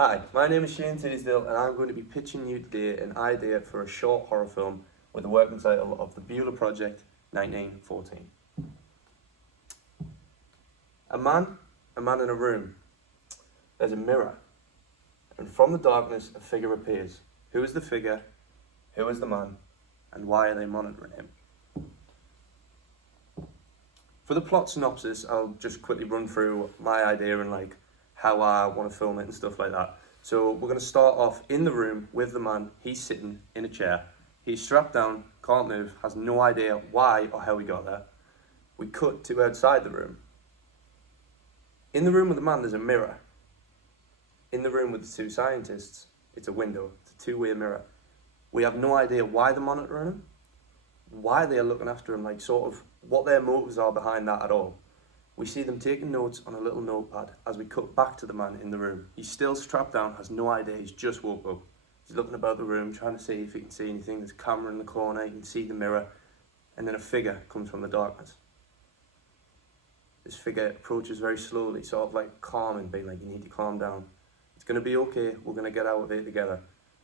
Hi, my name is Shane Teasdale and I'm going to be pitching you today an idea for a short horror film with the working title of The Beulah Project 1914. A man in a room. There's a mirror, and from the darkness a figure appears. Who is the figure? Who is the man? And why are they monitoring him? For the plot synopsis, I'll just quickly run through my idea and how I want to film it and stuff like that. So we're going to start off in the room with the man. He's sitting in a chair. He's strapped down, can't move, has no idea why or how he got there. We cut to outside the room. In the room with the man, there's a mirror. In the room with the two scientists, it's a window. It's a two-way mirror. We have no idea why they're monitoring him, why they're looking after him, what their motives are behind that at all. We see them taking notes on a little notepad as we cut back to the man in the room. He's still strapped down, has no idea, he's just woke up. He's looking about the room, trying to see if he can see anything. There's a camera in the corner, you can see the mirror, and then a figure comes from the darkness. This figure approaches very slowly, calming, being like, you need to calm down. It's going to be okay, we're going to get out of it together.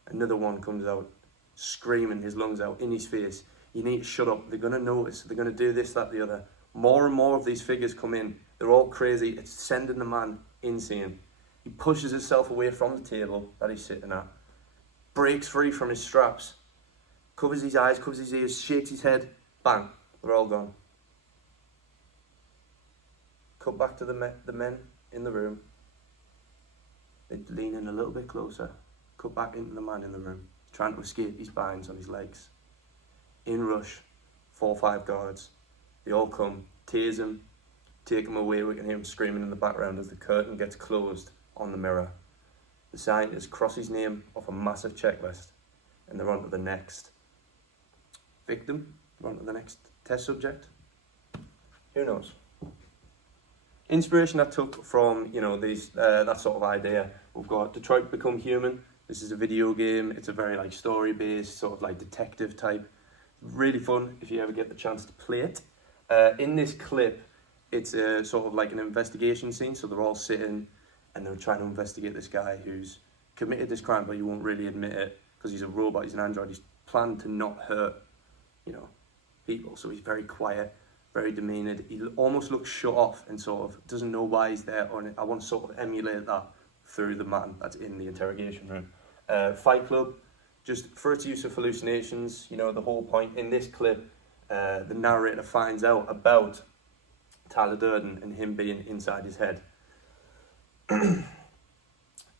Another one comes out, screaming his lungs out in his face. You need to shut up, they're going to notice, they're going to do this, that, the other. More and more of these figures come in. They're all crazy. It's sending the man insane. He pushes himself away from the table that he's sitting at, breaks free from his straps, covers his eyes, covers his ears, shakes his head. Bang, they're all gone. Cut back to the men in the room. They lean in a little bit closer. Cut back into the man in the room, trying to escape his binds on his legs. In rush, 4 or 5 guards. They all come, tase him, take him away. We can hear him screaming in the background as the curtain gets closed on the mirror. The scientists cross his name off a massive checklist, and they're on to the next victim, they're on to the next test subject. Who knows? Inspiration I took from, that sort of idea. We've got Detroit Become Human. This is a video game. It's a very story-based, detective type. Really fun if you ever get the chance to play it. In this clip, it's an investigation scene, so they're all sitting and they're trying to investigate this guy who's committed this crime, but he won't really admit it because he's a robot, he's an android, he's planned to not hurt, people, so he's very quiet, very demeaned, he almost looks shut off and doesn't know why he's there, I want to emulate that through the man that's in the interrogation room. Fight Club, just for its use of hallucinations, the whole point in this clip, the narrator finds out about Tyler Durden and him being inside his head.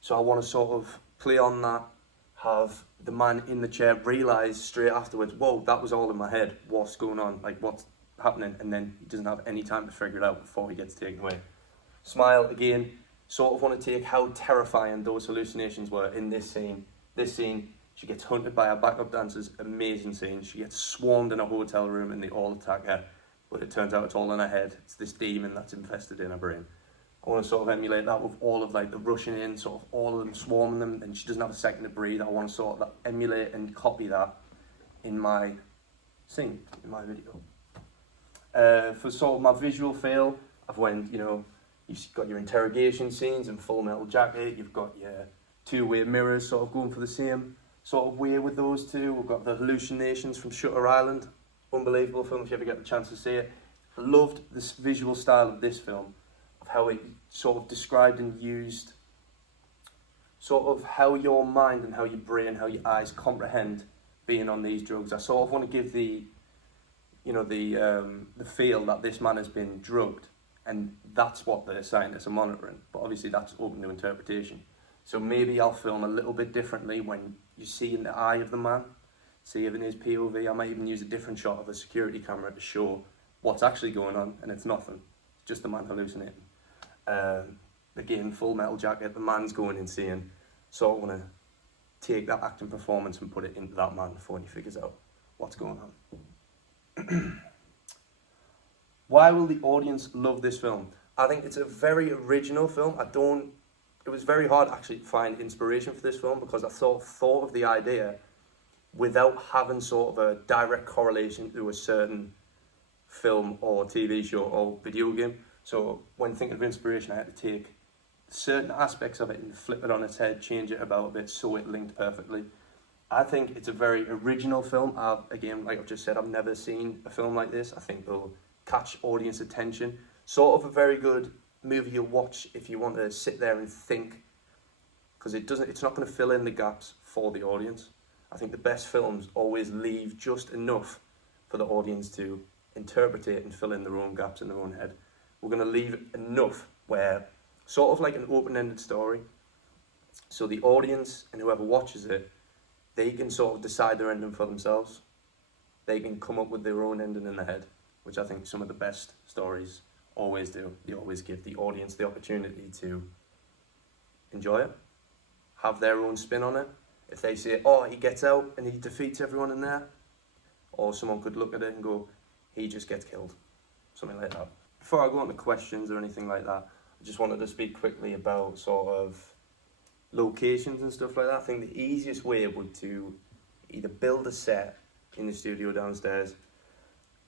So I want to play on that, have the man in the chair realise straight afterwards, whoa, that was all in my head, what's going on, what's happening, and then he doesn't have any time to figure it out before he gets taken away. Smile, again, want to take how terrifying those hallucinations were in this scene. She gets hunted by her backup dancers, amazing scene. She gets swarmed in a hotel room and they all attack her. But it turns out it's all in her head. It's this demon that's infested in her brain. I want to emulate that with all of the rushing in, all of them swarming them, and she doesn't have a second to breathe. I want to emulate and copy that in my scene, in my video. For my visual feel, I've went, you've got your interrogation scenes in Full Metal Jacket, you've got your two-way mirrors going for the same way with those two. We've got the hallucinations from Shutter Island. Unbelievable film if you ever get the chance to see it. I loved this visual style of this film, of how it described and used how your mind and how your brain, how your eyes comprehend being on these drugs. I want to give the feel that this man has been drugged, and that's what the scientists are monitoring. But obviously that's open to interpretation. So maybe I'll film a little bit differently when you see in the eye of the man, see even his POV. I might even use a different shot of a security camera to show what's actually going on, and it's nothing. It's just the man hallucinating. Again, Full Metal Jacket, the man's going insane. So I want to take that acting performance and put it into that man before he figures out what's going on. Why will the audience love this film? I think it's a very original film. It was very hard actually to find inspiration for this film because I thought of the idea without having a direct correlation to a certain film or TV show or video game. So when thinking of inspiration, I had to take certain aspects of it and flip it on its head, change it about a bit so it linked perfectly. I think it's a very original film. Again, like I've just said, I've never seen a film like this. I think it'll catch audience attention. Sort of a very good movie you'll watch if you want to sit there and think, because it's not going to fill in the gaps for the audience. I think the best films always leave just enough for the audience to interpret it and fill in their own gaps in their own head. We're going to leave enough where, sort of like an open-ended story, so the audience and whoever watches it, they can sort of decide their ending for themselves. They can come up with their own ending in their head, which I think some of the best stories always do. They always give the audience the opportunity to enjoy it, have their own spin on it. If they say, oh, he gets out and he defeats everyone in there, or someone could look at it and go, he just gets killed, something like that. Before I go on to questions or anything like that, I just wanted to speak quickly about sort of locations and stuff like that. I think the easiest way would to either build a set in the studio downstairs,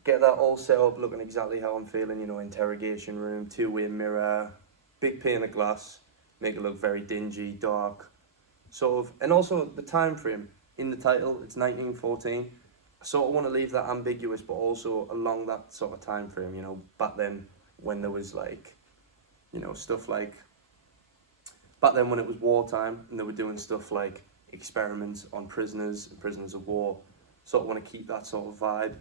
get that all set up looking exactly how I'm feeling, you know, interrogation room, two-way mirror, big pane of glass, make it look very dingy, dark, sort of, and also the time frame in the title, it's 1914. I sort of want to leave that ambiguous, but also along that sort of time frame, you know, back then when there was like, you know, stuff like, back then when it was wartime and they were doing stuff like experiments on prisoners and prisoners of war. Sort of want to keep that sort of vibe.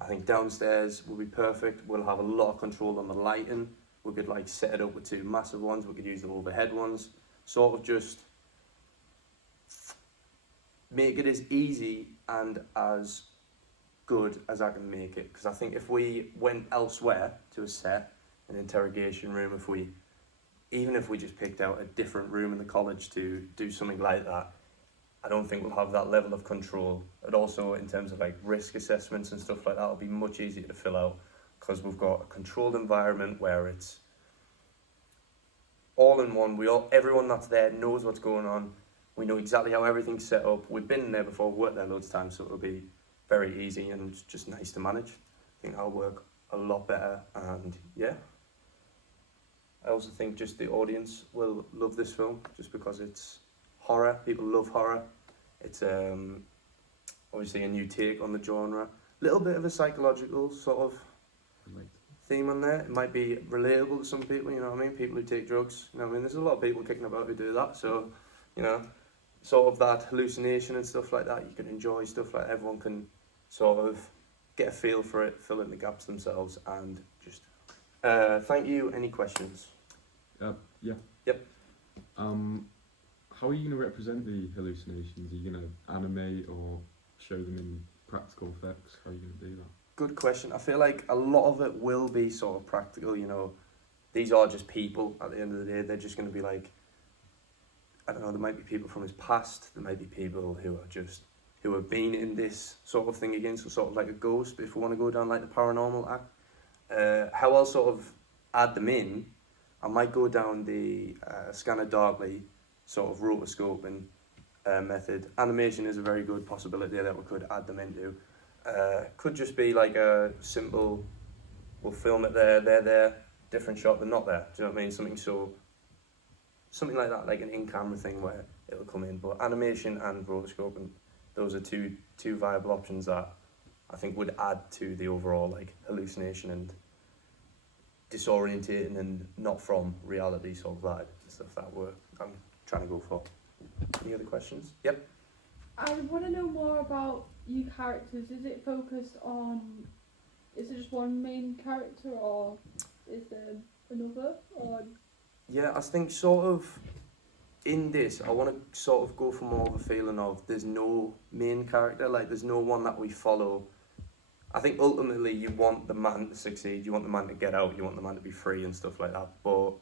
I think downstairs will be perfect. We'll have a lot of control on the lighting. We could like set it up with two massive ones. We could use the overhead ones. Sort of just make it as easy and as good as I can make it. Because I think if we went elsewhere to a set, an interrogation room, even if we just picked out a different room in the college to do something like that, I don't think we'll have that level of control. And also in terms of like risk assessments and stuff like that, it'll be much easier to fill out because we've got a controlled environment where it's all in one. Everyone that's there knows what's going on. We know exactly how everything's set up. We've been there before, worked there loads of times, so it'll be very easy and just nice to manage. I think that'll work a lot better, and yeah. I also think just the audience will love this film just because it's horror. People love horror. It's obviously a new take on the genre. Little bit of a psychological sort of theme on there. It might be relatable to some people, you know what I mean? People who take drugs, you know what I mean? There's a lot of people kicking about who do that, so, you know, sort of that hallucination and stuff like that. You can enjoy stuff like everyone can sort of get a feel for it, fill in the gaps themselves, and just thank you. Any questions? Yeah. Yep. How are you going to represent the hallucinations? Are you going to animate or show them in practical effects? How are you going to do that? Good question. I feel like a lot of it will be sort of practical, you know. These are just people at the end of the day. They're just going to be like, I don't know, there might be people from his past. There might be people who have been in this sort of thing again, so sort of like a ghost, if we want to go down like the paranormal act. How I'll sort of add them in, I might go down the Scanner Darkly sort of rotoscoping method. Animation is a very good possibility that we could add them into. Could just be like a simple, we'll film it there, they're there, different shot, they're not there. Do you know what I mean? Something like that, like an in-camera thing where it'll come in. But animation and rotoscoping, those are two viable options that I think would add to the overall like hallucination and disorientating and not from reality sort of vibe and stuff that I'm trying to go for. Any other questions? Yep. I want to know more about your characters. Is it just one main character, or is there another? Or Yeah, I think sort of in this, I want to sort of go for more of a feeling of there's no main character, like there's no one that we follow. I think ultimately you want the man to succeed, you want the man to get out, you want the man to be free and stuff like that, but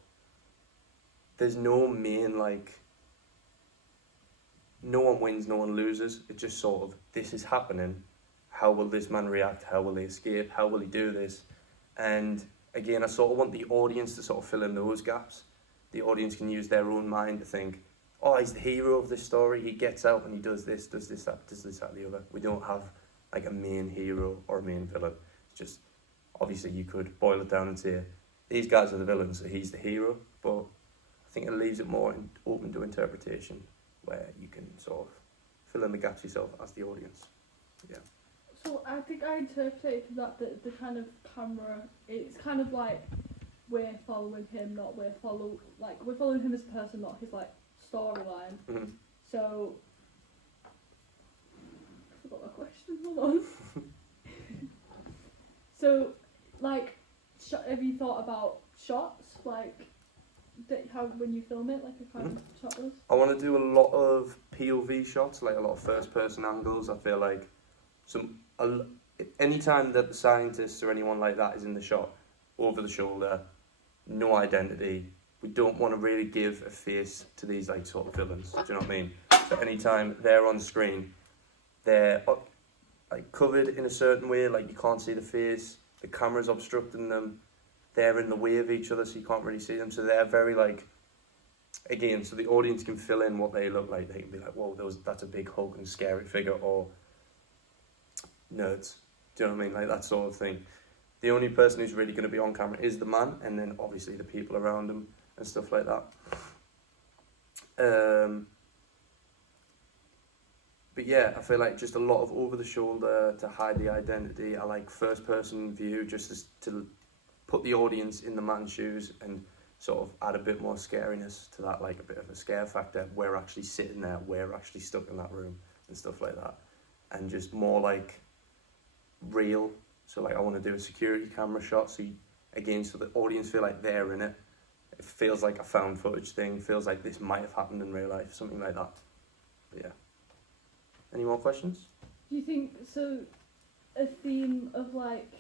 there's no main, like, no one wins, no one loses. It's just sort of, this is happening, how will this man react, how will he escape, how will he do this? And again, I sort of want the audience to sort of fill in those gaps. The audience can use their own mind to think, oh, he's the hero of this story, he gets out and he does this, that, the other. We don't have like a main hero or a main villain. It's just, obviously you could boil it down and say, these guys are the villains, so he's the hero, but I think it leaves it more open to interpretation, where you can sort of fill in the gaps yourself as the audience. So I think I interpreted from that the kind of camera, it's kind of like we're following him, not we're following him as a person, not his like storyline. Mm-hmm. So I forgot my question. Hold on. So, like, have you thought about shots, like how when you film it, like a kind of shot was? I want to do a lot of POV shots, like a lot of first-person angles. I feel like anytime that the scientists or anyone like that is in the shot, over the shoulder, no identity. We don't want to really give a face to these like sort of villains. Do you know what I mean? So anytime they're on screen, they're like covered in a certain way, like you can't see the face, the camera's obstructing them, they're in the way of each other so you can't really see them, so they're very like, again, so the audience can fill in what they look like. They can be like, whoa, that's a big hulking scary figure, or nerds, do you know what I mean, like that sort of thing. The only person who's really going to be on camera is the man, and then obviously the people around him and stuff like that. But yeah, I feel like just a lot of over the shoulder to hide the identity. I like first person view just to put the audience in the man's shoes and sort of add a bit more scariness to that, like a bit of a scare factor. We're actually sitting there, we're actually stuck in that room and stuff like that. And just more like real. So like I want to do a security camera shot, so so the audience feel like they're in it. It feels like a found footage thing, feels like this might have happened in real life, something like that. But yeah. Any more questions? Do you think so? A theme of like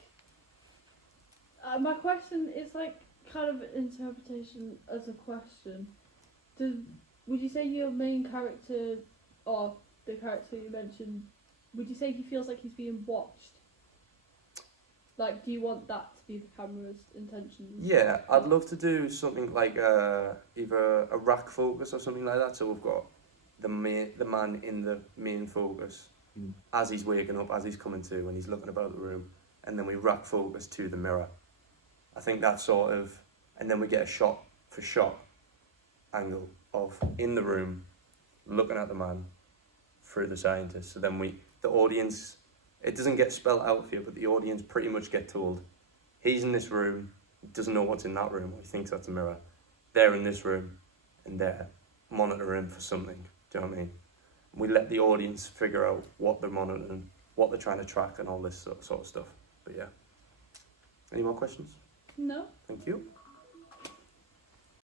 my question is like kind of interpretation as a question. Would you say your main character, or the character you mentioned, would you say he feels like he's being watched? Like, do you want that to be the camera's intention? Yeah, I'd love to do something like either a rack focus or something like that. So we've got the man in the main focus as he's waking up, as he's coming to, and he's looking about the room, and then we rack focus to the mirror. I think that's sort of, and then we get a shot for shot angle of in the room, looking at the man through the scientist. So then the audience, it doesn't get spelled out for you, but the audience pretty much get told, he's in this room, doesn't know what's in that room, or he thinks that's a mirror. They're in this room, and they're monitoring for something. Do you know what I mean? We let the audience figure out what they're monitoring, what they're trying to track, and all this sort of stuff. But yeah. Any more questions? No. Thank you.